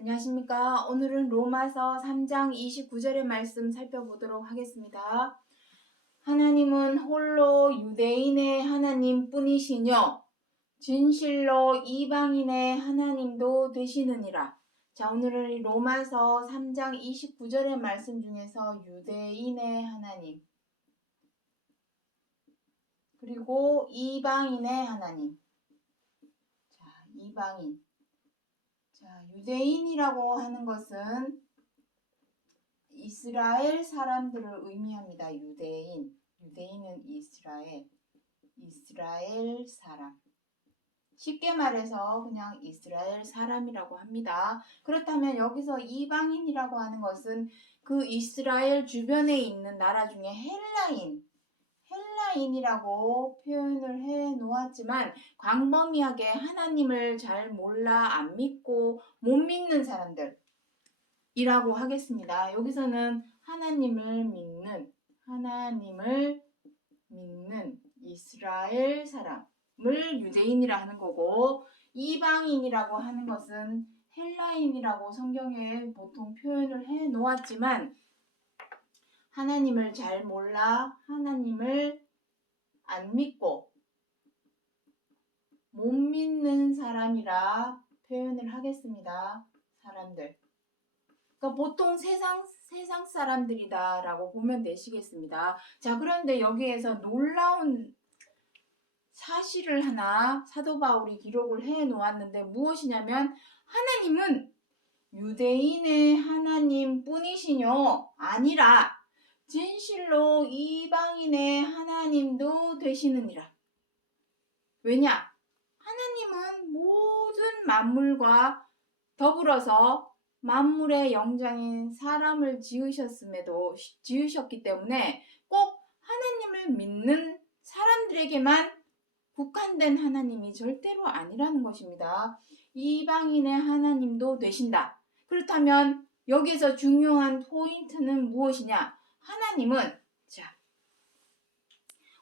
안녕하십니까. 오늘은 로마서 3장 29절의 말씀 살펴보도록 하겠습니다. 하나님은 홀로 유대인의 하나님 뿐이시뇨 진실로 이방인의 하나님도 되시느니라. 자, 오늘은 로마서 3장 29절의 말씀 중에서 유대인의 하나님 그리고 이방인의 하나님. 자, 이방인. 자, 유대인이라고 하는 것은 이스라엘 사람들을 의미합니다. 유대인은 이스라엘 사람. 쉽게 말해서 그냥 이스라엘 사람이라고 합니다. 그렇다면 여기서 이방인이라고 하는 것은 그 이스라엘 주변에 있는 나라 중에 헬라인이라고 표현을 해 놓았지만 광범위하게 하나님을 잘 몰라 안 믿고 못 믿는 사람들이라고 하겠습니다. 여기서는 하나님을 믿는 이스라엘 사람을 유대인이라 하는 거고, 이방인이라고 하는 것은 헬라인이라고 성경에 보통 표현을 해 놓았지만 하나님을 잘 몰라 하나님을 안 믿고 못 믿는 사람이라 표현을 하겠습니다. 사람들. 그러니까 보통 세상 사람들이다라고 보면 되시겠습니다. 자, 그런데 여기에서 놀라운 사실을 하나 사도 바울이 기록을 해 놓았는데 무엇이냐면 하나님은 유대인의 하나님 뿐이시뇨 아니라 진실로 이방인의 하나님도 되시느니라. 왜냐? 하나님은 모든 만물과 더불어서 만물의 영장인 사람을 지으셨기 때문에 꼭 하나님을 믿는 사람들에게만 국한된 하나님이 절대로 아니라는 것입니다. 이방인의 하나님도 되신다. 그렇다면 여기에서 중요한 포인트는 무엇이냐? 하나님은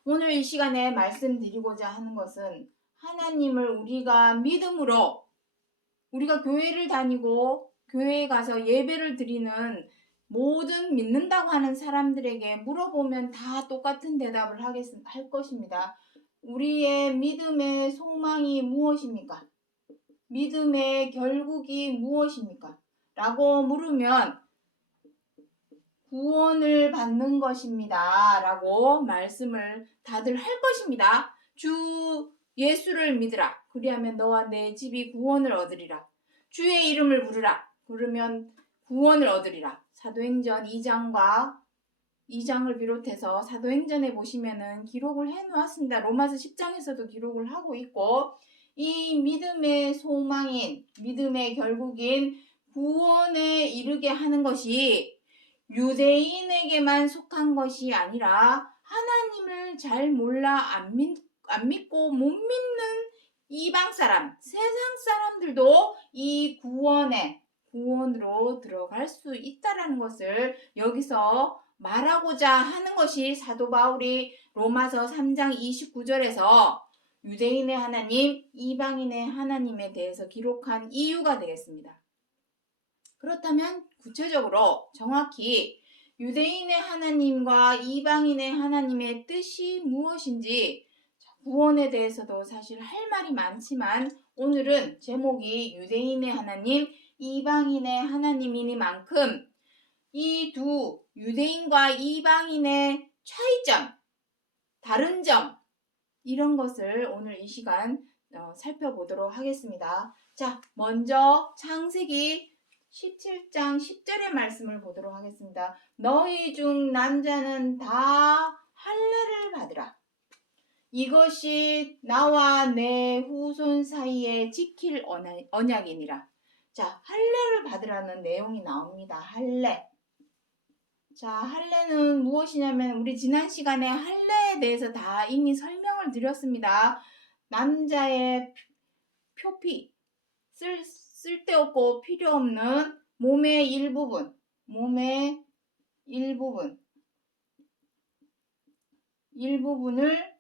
오늘 이 시간에 말씀드리고자 하는 것은 하나님을 우리가 믿음으로 우리가 교회를 다니고 교회에 가서 예배를 드리는 모든 믿는다고 하는 사람들에게 물어보면 다 똑같은 대답을 할 것입니다. 우리의 믿음의 소망이 무엇입니까? 믿음의 결국이 무엇입니까? 라고 물으면 구원을 받는 것입니다. 라고 말씀을 다들 할 것입니다. 주 예수를 믿으라. 그리하면 너와 내 집이 구원을 얻으리라. 주의 이름을 부르라. 그러면 구원을 얻으리라. 사도행전 2장을 비롯해서 사도행전에 보시면은 기록을 해 놓았습니다. 로마서 10장에서도 기록을 하고 있고, 이 믿음의 소망인, 믿음의 결국인 구원에 이르게 하는 것이 유대인에게만 속한 것이 아니라 하나님을 잘 몰라 안 믿고 못 믿는 이방 사람, 세상 사람들도 이 구원으로 들어갈 수 있다라는 것을 여기서 말하고자 하는 것이 사도 바울이 로마서 3장 29절에서 유대인의 하나님, 이방인의 하나님에 대해서 기록한 이유가 되겠습니다. 그렇다면 구체적으로 정확히 유대인의 하나님과 이방인의 하나님의 뜻이 무엇인지, 구원에 대해서도 사실 할 말이 많지만 오늘은 제목이 유대인의 하나님, 이방인의 하나님이니만큼 이 두 유대인과 이방인의 차이점, 다른 점, 이런 것을 오늘 이 시간 살펴보도록 하겠습니다. 자, 먼저 창세기 17장 10절의 말씀을 보도록 하겠습니다. 너희 중 남자는 다 할례를 받으라. 이것이 나와 내 후손 사이에 지킬 언약이니라. 자, 할례를 받으라는 내용이 나옵니다. 할례. 자, 할례는 무엇이냐면 우리 지난 시간에 할례에 대해서 다 이미 설명을 드렸습니다. 남자의 표피, 쓸데없고 필요없는 몸의 일부분을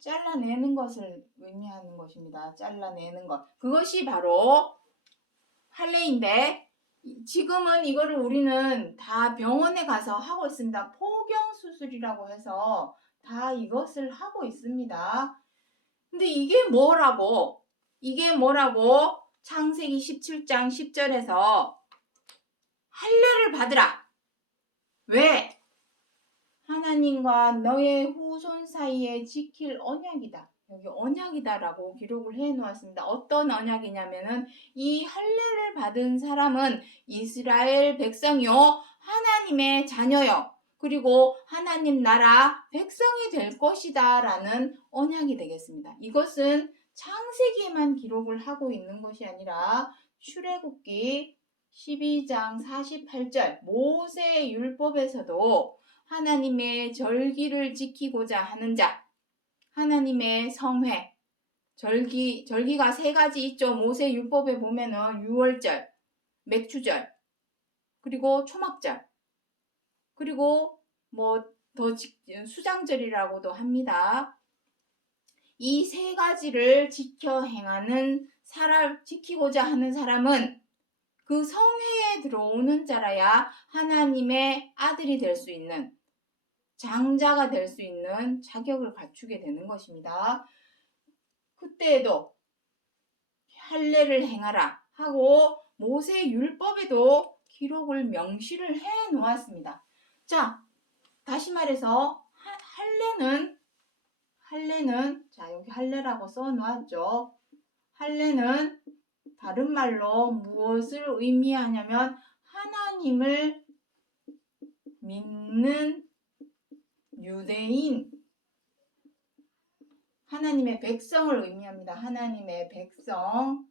잘라내는 것을 의미하는 것입니다. 잘라내는 것. 그것이 바로 할례인데, 지금은 이거를 우리는 다 병원에 가서 하고 있습니다. 포경 수술이라고 해서 다 이것을 하고 있습니다. 근데 이게 뭐라고? 창세기 17장 10절에서 할례를 받으라. 왜? 하나님과 너의 후손 사이에 지킬 언약이다. 여기 언약이다라고 기록을 해 놓았습니다. 어떤 언약이냐면은 이 할례를 받은 사람은 이스라엘 백성이요, 하나님의 자녀요, 그리고 하나님 나라 백성이 될 것이다 라는 언약이 되겠습니다. 이것은 창세기에만 기록을 하고 있는 것이 아니라 출애굽기 12장 48절 모세 율법에서도 하나님의 절기를 지키고자 하는 자, 하나님의 성회, 절기가 세 가지 있죠. 모세 율법에 보면은 유월절, 맥주절, 그리고 초막절, 그리고 더 수장절이라고도 합니다. 이 세 가지를 지키고자 하는 사람은 그 성회에 들어오는 자라야 하나님의 아들이 될 수 있는, 장자가 될 수 있는 자격을 갖추게 되는 것입니다. 그때에도 할례를 행하라 하고 모세 율법에도 기록을 명시를 해 놓았습니다. 자, 다시 말해서 할례는 자, 여기 할례라고 써 놓았죠. 할례는 다른 말로 무엇을 의미하냐면 하나님을 믿는 유대인, 하나님의 백성을 의미합니다. 하나님의 백성,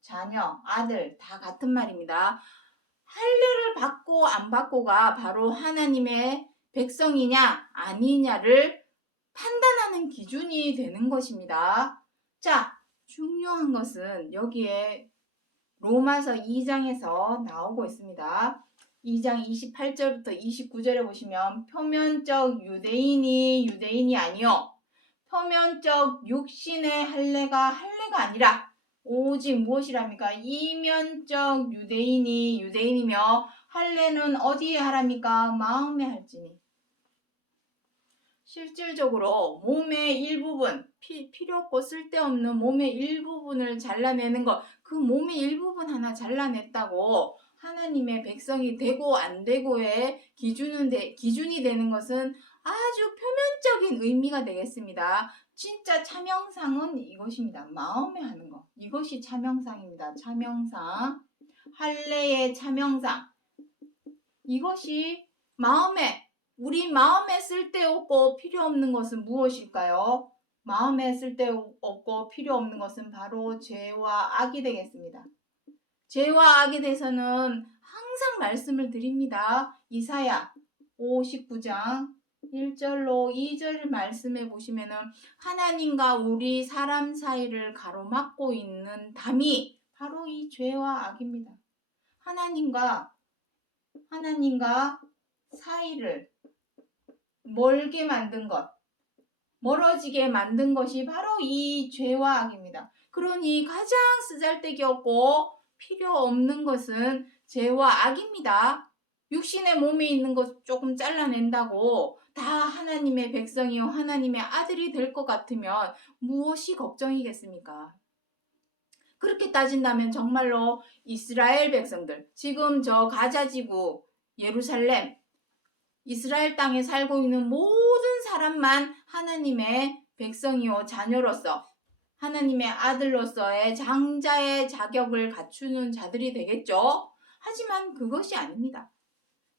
자녀, 아들 다 같은 말입니다. 할례를 받고 안 받고가 바로 하나님의 백성이냐 아니냐를 판단하는 기준이 되는 것입니다. 자, 중요한 것은 여기에 로마서 2장에서 나오고 있습니다. 2장 28절부터 29절에 보시면 표면적 유대인이 아니요 표면적 육신의 할례가 아니라 오직 무엇이랍니까? 이면적 유대인이며 할례는 어디에 하랍니까? 마음에 할지니. 실질적으로 몸의 일부분, 필요 없고 쓸데없는 몸의 일부분을 잘라내는 것, 그 몸의 일부분 하나 잘라냈다고 하나님의 백성이 되고 안 되고의 기준이 되는 것은 아주 표면적인 의미가 되겠습니다. 진짜 참형상은 이것입니다. 마음에 하는 것. 이것이 참형상입니다. 참형상. 할례의 참형상. 이것이 우리 마음에 쓸데없고 필요 없는 것은 무엇일까요? 마음에 쓸데없고 필요 없는 것은 바로 죄와 악이 되겠습니다. 죄와 악에 대해서는 항상 말씀을 드립니다. 이사야 59장 1절로 2절 말씀해 보시면은 하나님과 우리 사람 사이를 가로막고 있는 담이 바로 이 죄와 악입니다. 하나님과 사이를 멀게 만든 것, 멀어지게 만든 것이 바로 이 죄와 악입니다. 그러니 가장 쓰잘데기 없고 필요 없는 것은 죄와 악입니다. 육신의 몸에 있는 것 조금 잘라낸다고 다 하나님의 백성이요 하나님의 아들이 될 것 같으면 무엇이 걱정이겠습니까? 그렇게 따진다면 정말로 이스라엘 백성들, 지금 저 가자지구, 예루살렘, 이스라엘 땅에 살고 있는 모든 사람만 하나님의 백성이요 자녀로서 하나님의 아들로서의 장자의 자격을 갖추는 자들이 되겠죠. 하지만 그것이 아닙니다.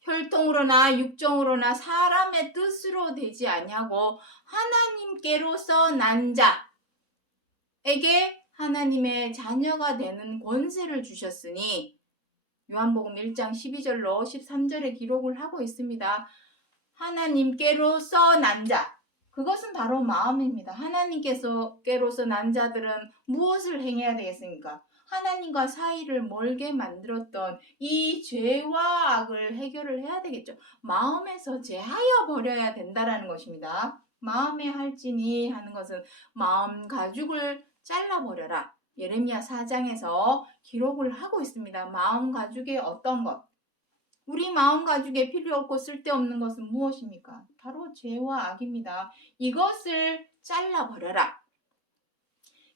혈통으로나 육정으로나 사람의 뜻으로 되지 아니하고 하나님께로서 난 자에게 하나님의 자녀가 되는 권세를 주셨으니 요한복음 1장 12절로 13절에 기록을 하고 있습니다. 하나님께로서 난 자, 그것은 바로 마음입니다. 하나님께로서 난 자들은 무엇을 행해야 되겠습니까? 하나님과 사이를 멀게 만들었던 이 죄와 악을 해결을 해야 되겠죠. 마음에서 제하여 버려야 된다라는 것입니다. 마음에 할지니 하는 것은 마음 가죽을 잘라버려라. 예레미야 4장에서 기록을 하고 있습니다. 마음 가죽의 어떤 것. 우리 마음 가죽에 필요 없고 쓸데없는 것은 무엇입니까? 바로 죄와 악입니다. 이것을 잘라버려라.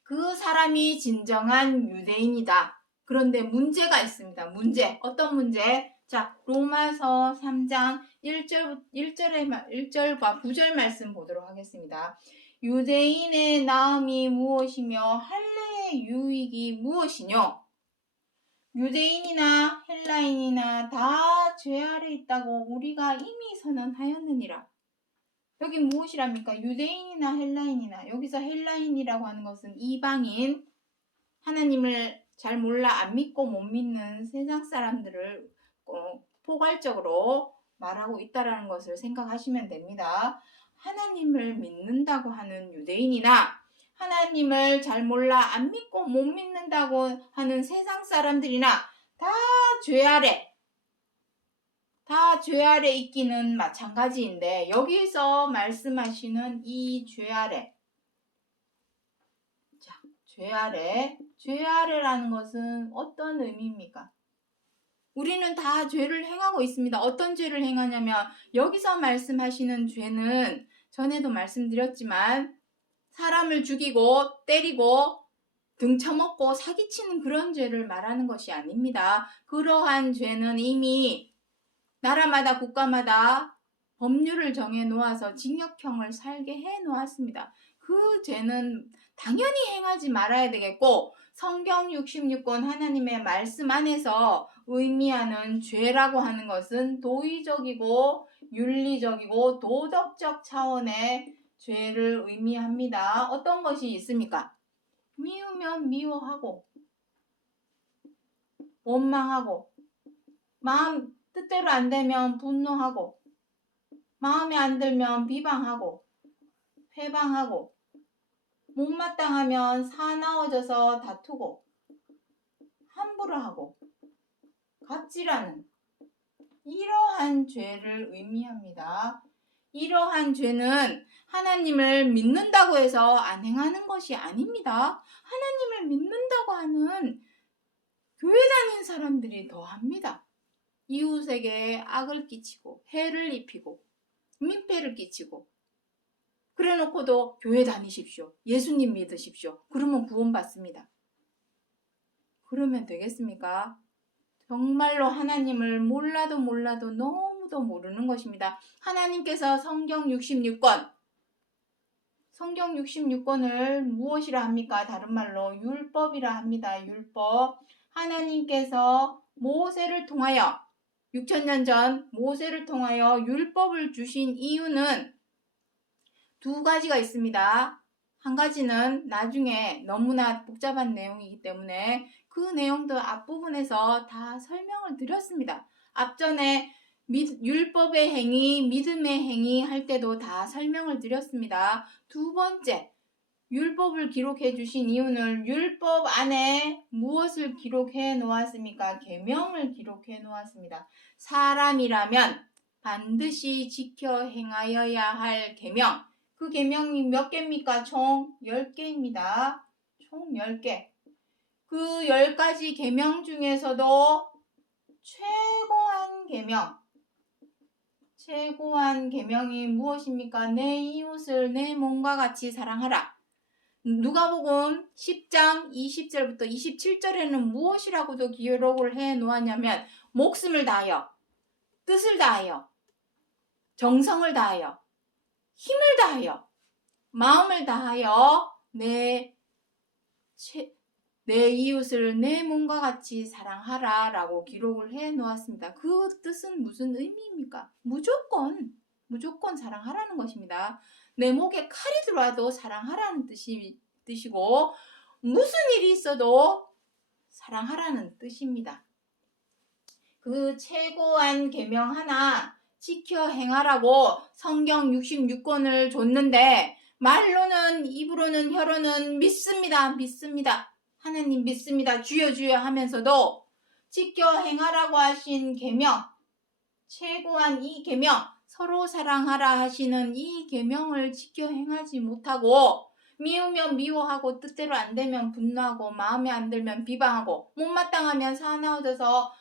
그 사람이 진정한 유대인이다. 그런데 문제가 있습니다. 문제. 어떤 문제? 자, 로마서 3장 1절과 9절 말씀 보도록 하겠습니다. 유대인의 나음이 무엇이며 할례의 유익이 무엇이뇨? 유대인이나 헬라인이나 다 죄 아래 있다고 우리가 이미 선언하였느니라. 여기 무엇이랍니까? 유대인이나 헬라인이나, 여기서 헬라인이라고 하는 것은 이방인, 하나님을 잘 몰라 안 믿고 못 믿는 세상 사람들을 포괄적으로 말하고 있다는 것을 생각하시면 됩니다. 하나님을 믿는다고 하는 유대인이나 하나님을 잘 몰라 안 믿고 못 믿는다고 하는 세상 사람들이나 다 죄 아래 있기는 마찬가지인데, 여기서 말씀하시는 이 죄 아래, 자, 죄 아래라는 것은 어떤 의미입니까? 우리는 다 죄를 행하고 있습니다. 어떤 죄를 행하냐면, 여기서 말씀하시는 죄는 전에도 말씀드렸지만 사람을 죽이고 때리고 등쳐먹고 사기치는 그런 죄를 말하는 것이 아닙니다. 그러한 죄는 이미 나라마다 국가마다 법률을 정해 놓아서 징역형을 살게 해 놓았습니다. 그 죄는 당연히 행하지 말아야 되겠고, 성경 66권 하나님의 말씀 안에서 의미하는 죄라고 하는 것은 도의적이고 윤리적이고 도덕적 차원의 죄를 의미합니다. 어떤 것이 있습니까? 미우면 미워하고, 원망하고, 마음 뜻대로 안 되면 분노하고, 마음에 안 들면 비방하고, 회방하고, 못마땅하면 사나워져서 다투고, 함부로 하고, 갑질하는 이러한 죄를 의미합니다. 이러한 죄는 하나님을 믿는다고 해서 안 행하는 것이 아닙니다. 하나님을 믿는다고 하는 교회 다니는 사람들이 더 합니다. 이웃에게 악을 끼치고 해를 입히고 민폐를 끼치고, 그래 놓고도 교회 다니십시오, 예수님 믿으십시오, 그러면 구원받습니다. 그러면 되겠습니까? 정말로 하나님을 몰라도 너무도 모르는 것입니다. 하나님께서 성경 66권을 무엇이라 합니까? 다른 말로 율법이라 합니다. 율법. 하나님께서 모세를 통하여 6,000년 전 모세를 통하여 율법을 주신 이유는 두 가지가 있습니다. 한 가지는 나중에 너무나 복잡한 내용이기 때문에 그 내용도 앞부분에서 다 설명을 드렸습니다. 앞전에 율법의 행위, 믿음의 행위 할 때도 다 설명을 드렸습니다. 두 번째, 율법을 기록해 주신 이유는 율법 안에 무엇을 기록해 놓았습니까? 계명을 기록해 놓았습니다. 사람이라면 반드시 지켜 행하여야 할 계명. 그 계명이 몇 개입니까? 총 10개입니다. 총 10개. 그 10가지 계명 중에서도 최고한 계명이 무엇입니까? 내 이웃을 내 몸과 같이 사랑하라. 누가복음 10장 20절부터 27절에는 무엇이라고도 기록을 해 놓았냐면, 목숨을 다하여, 뜻을 다하여, 정성을 다하여, 힘을 다하여, 마음을 다하여 내 이웃을 내 몸과 같이 사랑하라 라고 기록을 해 놓았습니다. 그 뜻은 무슨 의미입니까? 무조건 사랑하라는 것입니다. 내 목에 칼이 들어와도 사랑하라는 뜻이고, 무슨 일이 있어도 사랑하라는 뜻입니다. 그 최고한 계명 하나 지켜 행하라고 성경 66권을 줬는데, 말로는, 입으로는, 혀로는 믿습니다. 하나님 믿습니다. 주여 주여 하면서도 지켜 행하라고 하신 계명, 최고한 이 계명, 서로 사랑하라 하시는 이 계명을 지켜 행하지 못하고 미우면 미워하고 뜻대로 안 되면 분노하고 마음에 안 들면 비방하고 못마땅하면 사나워져서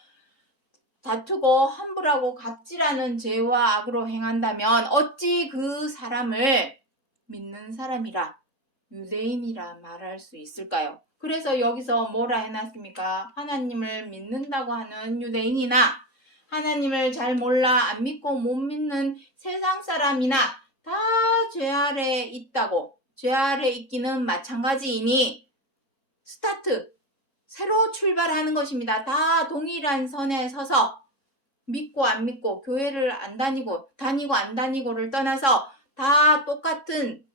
다투고 함부라고 갑질하는 죄와 악으로 행한다면 어찌 그 사람을 믿는 사람이라 유대인이라 말할 수 있을까요? 그래서 여기서 뭐라 해놨습니까? 하나님을 믿는다고 하는 유대인이나 하나님을 잘 몰라 안 믿고 못 믿는 세상 사람이나 다 죄 아래 있다고. 죄 아래 있기는 마찬가지이니 스타트, 새로 출발하는 것입니다. 다 동일한 선에 서서 믿고 안 믿고 교회를 안 다니고 안 다니고를 떠나서 다 똑같은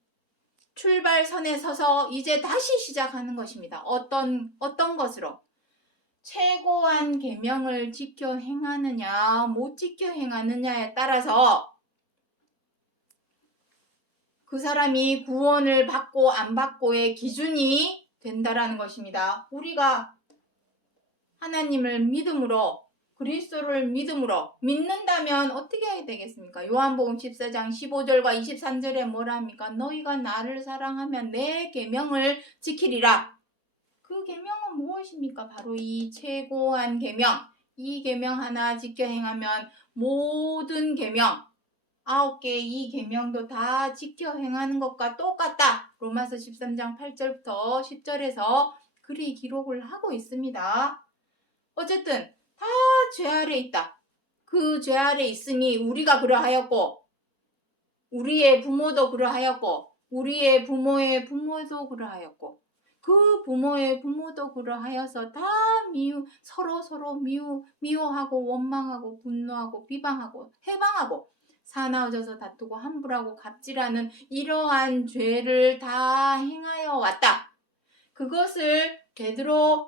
출발선에 서서 이제 다시 시작하는 것입니다. 어떤 것으로? 최고한 계명을 지켜 행하느냐 못 지켜 행하느냐에 따라서 그 사람이 구원을 받고 안 받고의 기준이 된다라는 것입니다. 우리가 하나님을 믿음으로 그리스도를 믿음으로 믿는다면 어떻게 해야 되겠습니까? 요한복음 14장 15절과 23절에 뭐라 합니까? 너희가 나를 사랑하면 내 계명을 지키리라. 그 계명은 무엇입니까? 바로 이 최고한 계명. 이 계명 하나 지켜 행하면 모든 계명 9개의 이 계명도 다 지켜 행하는 것과 똑같다. 로마서 13장 8절부터 10절에서 그리 기록을 하고 있습니다. 어쨌든 다 죄 아래 있다. 그 죄 아래 있으니 우리가 그러하였고 우리의 부모도 그러하였고 우리의 부모의 부모도 그러하였고 그 부모의 부모도 그러하여서 다 서로 미워하고 원망하고 분노하고 비방하고 해방하고 사나워져서 다투고 함부라고 갑질하는 이러한 죄를 다 행하여 왔다. 그것을 베드로후서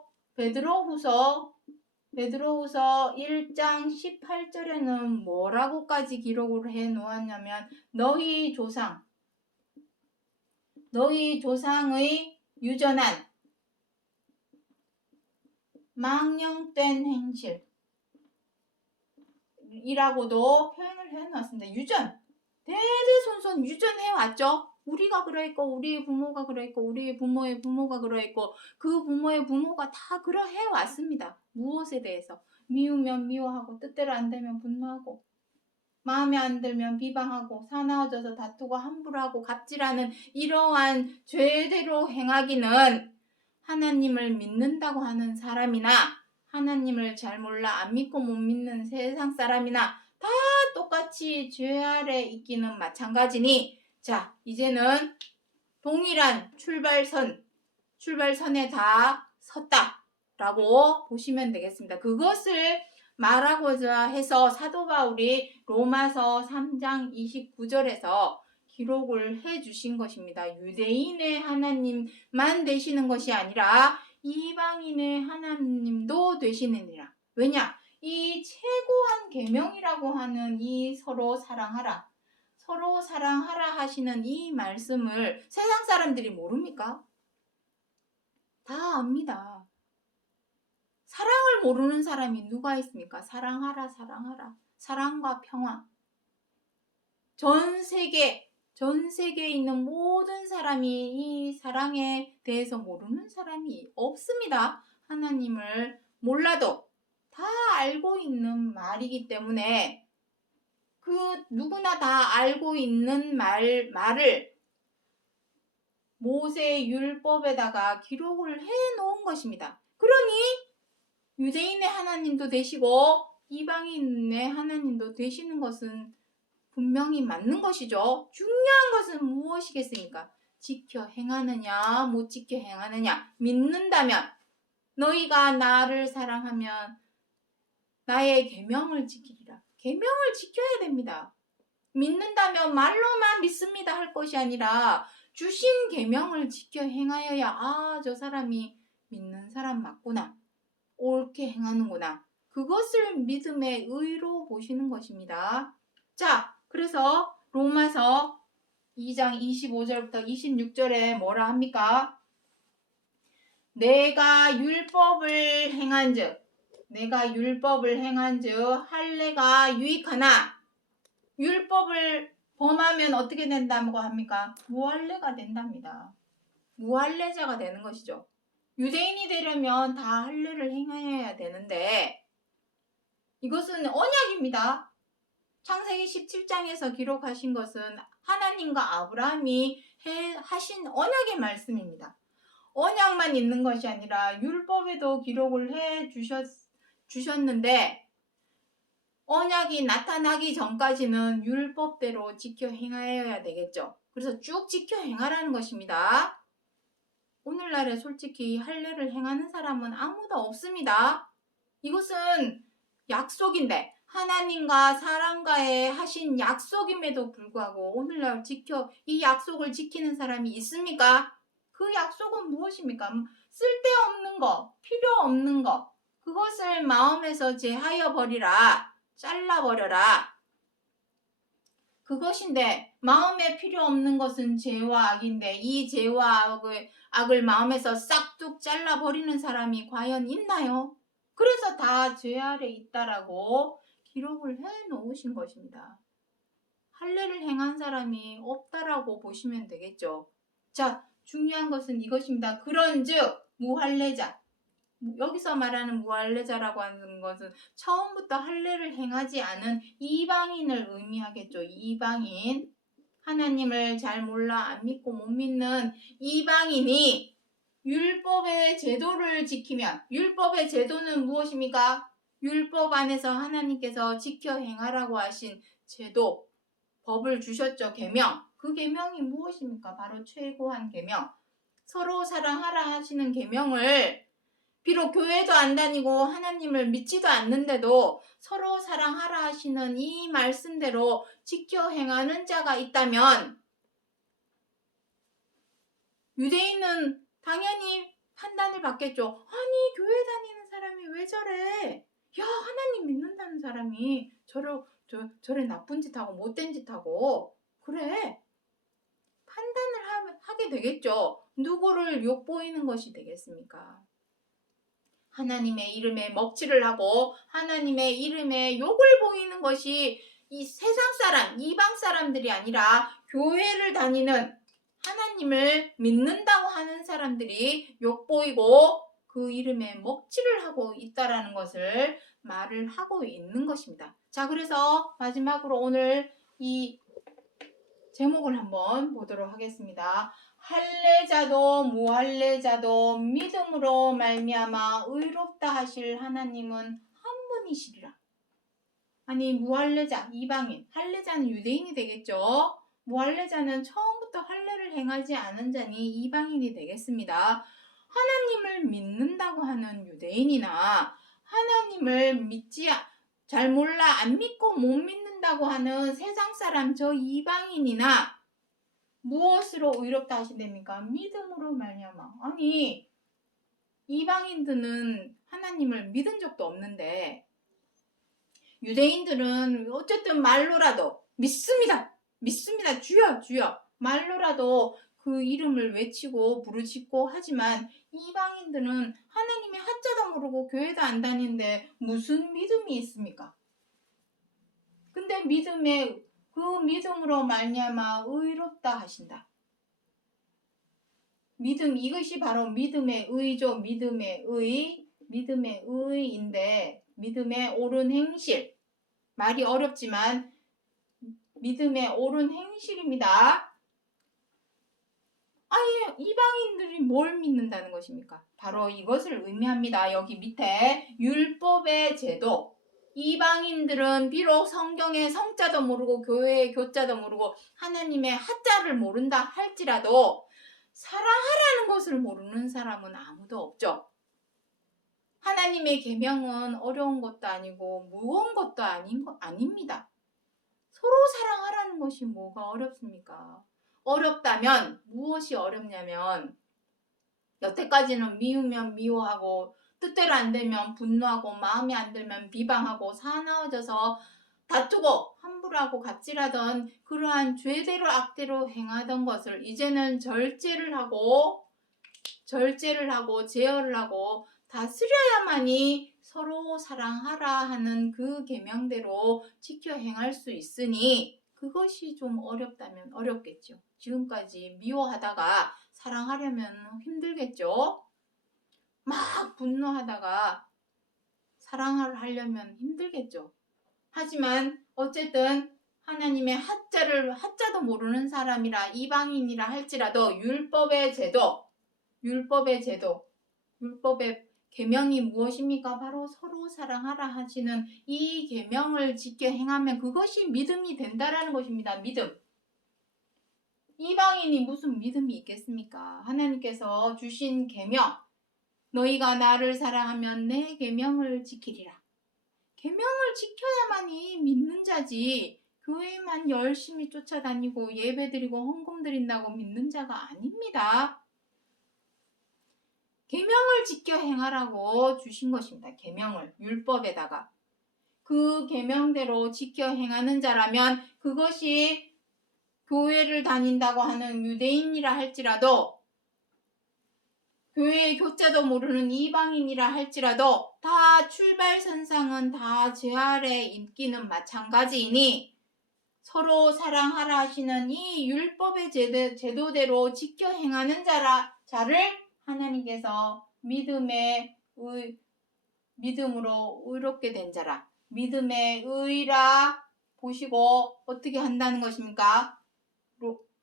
1장 18절에는 뭐라고까지 기록을 해 놓았냐면 너희 조상의 유전한 망령된 행실 이라고도 표현을 해놨습니다. 유전, 대대손손 유전해왔죠. 우리가 그러했고 우리의 부모가 그러했고 우리의 부모의 부모가 그러했고 그 부모의 부모가 다 그러해왔습니다. 무엇에 대해서? 미우면 미워하고 뜻대로 안 되면 분노하고 마음에 안 들면 비방하고 사나워져서 다투고 함부로하고 갑질하는 이러한 죄대로 행하기는 하나님을 믿는다고 하는 사람이나 하나님을 잘 몰라 안 믿고 못 믿는 세상 사람이나 다 똑같이 죄 아래 있기는 마찬가지니 자 이제는 동일한 출발선에 다 섰다라고 보시면 되겠습니다. 그것을 말하고자 해서 사도 바울이 로마서 3장 29절에서 기록을 해 주신 것입니다. 유대인의 하나님만 되시는 것이 아니라 이방인의 하나님도 되시느니라. 왜냐? 이 최고한 계명이라고 하는 이 서로 사랑하라 하시는 이 말씀을 세상 사람들이 모릅니까? 다 압니다. 사랑을 모르는 사람이 누가 있습니까? 사랑하라. 사랑과 평화. 전 세계에 있는 모든 사람이 이 사랑에 대해서 모르는 사람이 없습니다. 하나님을 몰라도 다 알고 있는 말이기 때문에 그 누구나 다 알고 있는 말을 모세 율법에다가 기록을 해 놓은 것입니다. 그러니 유대인의 하나님도 되시고 이방인의 하나님도 되시는 것은 분명히 맞는 것이죠. 중요한 것은 무엇이겠습니까? 지켜 행하느냐 못 지켜 행하느냐. 믿는다면 너희가 나를 사랑하면 나의 계명을 지키리라. 계명을 지켜야 됩니다. 믿는다면 말로만 믿습니다 할 것이 아니라 주신 계명을 지켜 행하여야 저 사람이 믿는 사람 맞구나. 옳게 행하는구나. 그것을 믿음의 의로 보시는 것입니다. 자, 그래서 로마서 2장 25절부터 26절에 뭐라 합니까? 내가 율법을 행한즉 할례가 유익하나 율법을 범하면 어떻게 된다고 합니까? 무할례가 된답니다. 무할례자가 되는 것이죠. 유대인이 되려면 다 할례를 행해야 되는데 이것은 언약입니다. 창세기 17장에서 기록하신 것은 하나님과 아브라함이 하신 언약의 말씀입니다. 언약만 있는 것이 아니라 율법에도 기록을 해 주셨는데 언약이 나타나기 전까지는 율법대로 지켜 행하여야 되겠죠. 그래서 쭉 지켜 행하라는 것입니다. 오늘날에 솔직히 할례를 행하는 사람은 아무도 없습니다. 이것은 약속인데 하나님과 사람과의 하신 약속임에도 불구하고 오늘날 이 약속을 지키는 사람이 있습니까? 그 약속은 무엇입니까? 쓸데없는 거, 필요 없는 거, 그것을 마음에서 제하여 버리라, 잘라버려라. 그것인데 마음에 필요 없는 것은 죄와 악인데 이 죄와 악을 마음에서 싹둑 잘라버리는 사람이 과연 있나요? 그래서 다 죄 아래 있다라고 기록을 해 놓으신 것입니다. 할례를 행한 사람이 없다라고 보시면 되겠죠. 자, 중요한 것은 이것입니다. 그런즉 무할례자, 여기서 말하는 무할례자라고 하는 것은 처음부터 할례를 행하지 않은 이방인을 의미하겠죠. 이방인, 하나님을 잘 몰라 안 믿고 못 믿는 이방인이 율법의 제도를 지키면, 율법의 제도는 무엇입니까? 율법 안에서 하나님께서 지켜 행하라고 하신 제도, 법을 주셨죠. 계명. 그 계명이 무엇입니까? 바로 최고한 계명. 서로 사랑하라 하시는 계명을 비록 교회도 안 다니고 하나님을 믿지도 않는데도 서로 사랑하라 하시는 이 말씀대로 지켜 행하는 자가 있다면 유대인은 당연히 판단을 받겠죠. 아니, 교회 다니는 사람이 왜 저래? 야, 하나님 믿는다는 사람이 저래 나쁜 짓 하고 못된 짓 하고 그래. 판단을 하게 되겠죠. 누구를 욕보이는 것이 되겠습니까? 하나님의 이름에 먹칠을 하고 하나님의 이름에 욕을 보이는 것이 이 세상 사람, 이방 사람들이 아니라 교회를 다니는 하나님을 믿는다고 하는 사람들이 욕보이고 그 이름에 먹칠을 하고 있다라는 것을 말을 하고 있는 것입니다. 자, 그래서 마지막으로 오늘 이 제목을 한번 보도록 하겠습니다. 할례자도 무할례자도 믿음으로 말미암아 의롭다 하실 하나님은 한 분이시리라. 아니, 무할례자, 이방인, 할례자는 유대인이 되겠죠. 무할례자는 처음부터 할례를 행하지 않은 자니 이방인이 되겠습니다. 하나님을 믿는다고 하는 유대인이나 하나님을 잘 몰라 안 믿고 못 믿는다고 하는 세상 사람 저 이방인이나 무엇으로 의롭다 하신답니까? 믿음으로 말미암아. 아니, 이방인들은 하나님을 믿은 적도 없는데 유대인들은 어쨌든 말로라도 믿습니다. 주여 주여 말로라도 그 이름을 외치고 부르짖고 하지만 이방인들은 하나님의 하자도 모르고 교회도 안 다니는데 무슨 믿음이 있습니까? 근데 그 믿음으로 말미암아 의롭다 하신다. 믿음, 이것이 바로 믿음의 의죠. 믿음의 의인데 믿음의 옳은 행실. 말이 어렵지만 믿음의 옳은 행실입니다. 아니, 이방인들이 뭘 믿는다는 것입니까? 바로 이것을 의미합니다. 여기 밑에 율법의 제도. 이방인들은 비록 성경의 성자도 모르고 교회의 교자도 모르고 하나님의 하자를 모른다 할지라도 사랑하라는 것을 모르는 사람은 아무도 없죠. 하나님의 계명은 어려운 것도 아니고 무거운 것도 아닙니다. 서로 사랑하라는 것이 뭐가 어렵습니까? 어렵다면 무엇이 어렵냐면 여태까지는 미우면 미워하고 뜻대로 안 되면 분노하고 마음에 안 들면 비방하고 사나워져서 다투고 함부로하고 갑질하던 그러한 죄대로 악대로 행하던 것을 이제는 절제를 하고 제어를 하고 다스려야만이 서로 사랑하라 하는 그 계명대로 지켜 행할 수 있으니 그것이 좀 어렵다면 어렵겠죠. 지금까지 미워하다가 사랑하려면 힘들겠죠? 막 분노하다가 사랑을 하려면 힘들겠죠. 하지만 어쨌든 하나님의 하자도 모르는 사람이라 이방인이라 할지라도 율법의 계명이 무엇입니까? 바로 서로 사랑하라 하시는 이 계명을 지켜 행하면 그것이 믿음이 된다라는 것입니다. 믿음. 이방인이 무슨 믿음이 있겠습니까? 하나님께서 주신 계명, 너희가 나를 사랑하면 내 계명을 지키리라. 계명을 지켜야만이 믿는 자지, 교회만 열심히 쫓아다니고 예배드리고 헌금 드린다고 믿는 자가 아닙니다. 계명을 지켜 행하라고 주신 것입니다. 계명을 율법에다가 그 계명대로 지켜 행하는 자라면 그것이 교회를 다닌다고 하는 유대인이라 할지라도 교회의 교자도 모르는 이방인이라 할지라도 다 출발선상은 다 죄 아래 있기는 마찬가지이니 서로 사랑하라 하시는 이 율법의 제도대로 지켜 행하는 자를 하나님께서 믿음으로 의롭게 된 자라, 믿음의 의라 보시고 어떻게 한다는 것입니까?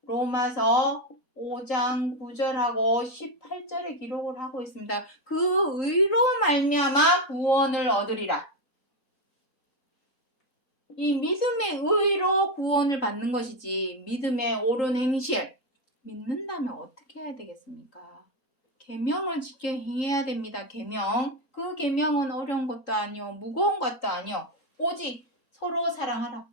로마서 5장 9절하고 18절에 기록을 하고 있습니다. 그 의로 말미암아 구원을 얻으리라. 이 믿음의 의로 구원을 받는 것이지 믿음의 옳은 행실 믿는다면 어떻게 해야 되겠습니까? 계명을 지켜 행해야 됩니다. 계명. 그 계명은 어려운 것도 아니요 무거운 것도 아니요 오직 서로 사랑하라.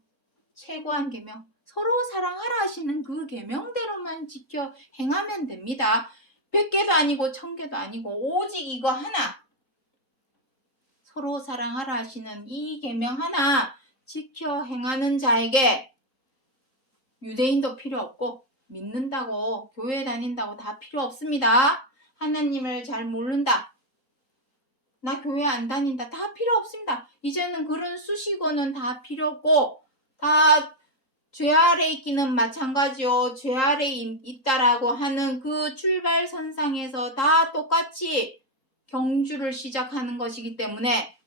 최고한 계명. 서로 사랑하라 하시는 그 계명대로만 지켜 행하면 됩니다. 100개도 아니고 1000개도 아니고 오직 이거 하나. 서로 사랑하라 하시는 이 계명 하나 지켜 행하는 자에게 유대인도 필요 없고 믿는다고 교회 다닌다고 다 필요 없습니다. 하나님을 잘 모른다. 나 교회 안 다닌다. 다 필요 없습니다. 이제는 그런 수식어는 다 필요 없고 다 죄 아래 있기는 마찬가지요. 죄 아래 있다라고 하는 그 출발선상에서 다 똑같이 경주를 시작하는 것이기 때문에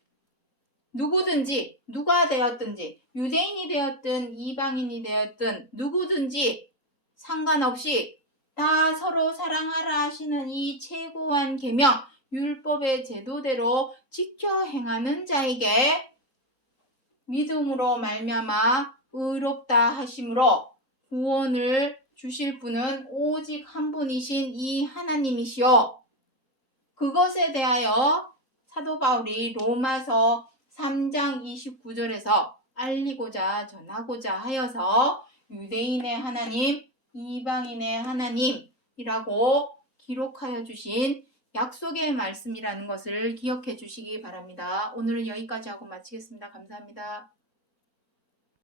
누구든지 누가 되었든지 유대인이 되었든 이방인이 되었든 누구든지 상관없이 다 서로 사랑하라 하시는 이 최고한 계명 율법의 제도대로 지켜 행하는 자에게 믿음으로 말미암아 의롭다 하심으로 구원을 주실 분은 오직 한 분이신 이 하나님이시요. 그것에 대하여 사도 바울이 로마서 3장 29절에서 알리고자 전하고자 하여서 유대인의 하나님, 이방인의 하나님이라고 기록하여 주신 약속의 말씀이라는 것을 기억해 주시기 바랍니다. 오늘은 여기까지 하고 마치겠습니다. 감사합니다.